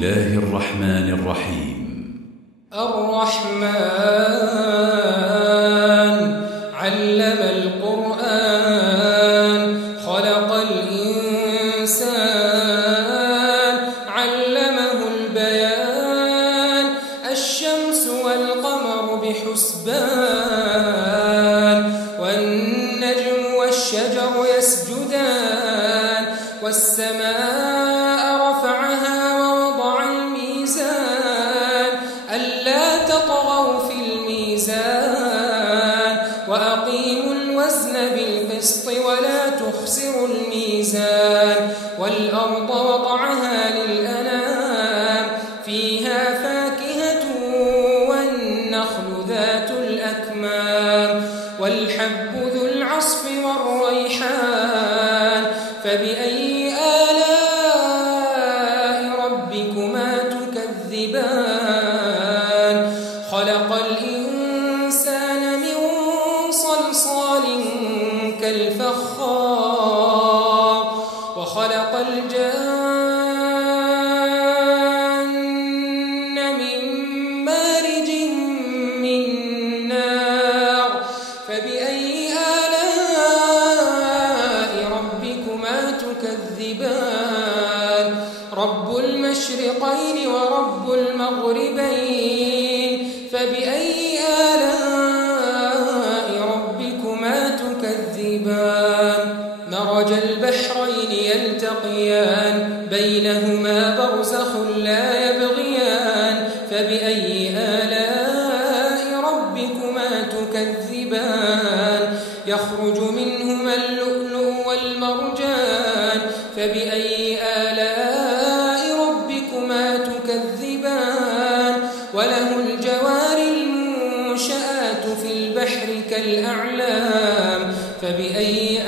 الله الرحمن الرحيم. الرحمن علم القرآن خلق الإنسان علمه البيان الشمس والقمر بحسبان والنجم والشجر يسجدان والسماء رفعها ووضع الميزان ألا تطغوا في الميزان وأقيموا الوزن بالقسط ولا تخسروا الميزان والأرض وضعها للأنام فيها فاكهة والنخل ذات الأكمام والحب ذو العصف والريحان فبأي آلاء ربكما تكذبان خلق الإنسان من صلصال كالفخار وخلق الجان من مارج من نار فبأي آلاء ربكما تكذبان رب المشرقين ورب المغربين فبأي آلاء ربكما تكذبان مرج البحرين يلتقيان بينهما برزخ لا يبغيان فبأي آلاء ربكما تكذبان يخرج منهما اللؤلؤ والمرجان فبأي آلاء ربكما تكذبان وله الجوار المنشآت في البحر كالأعلام فبأي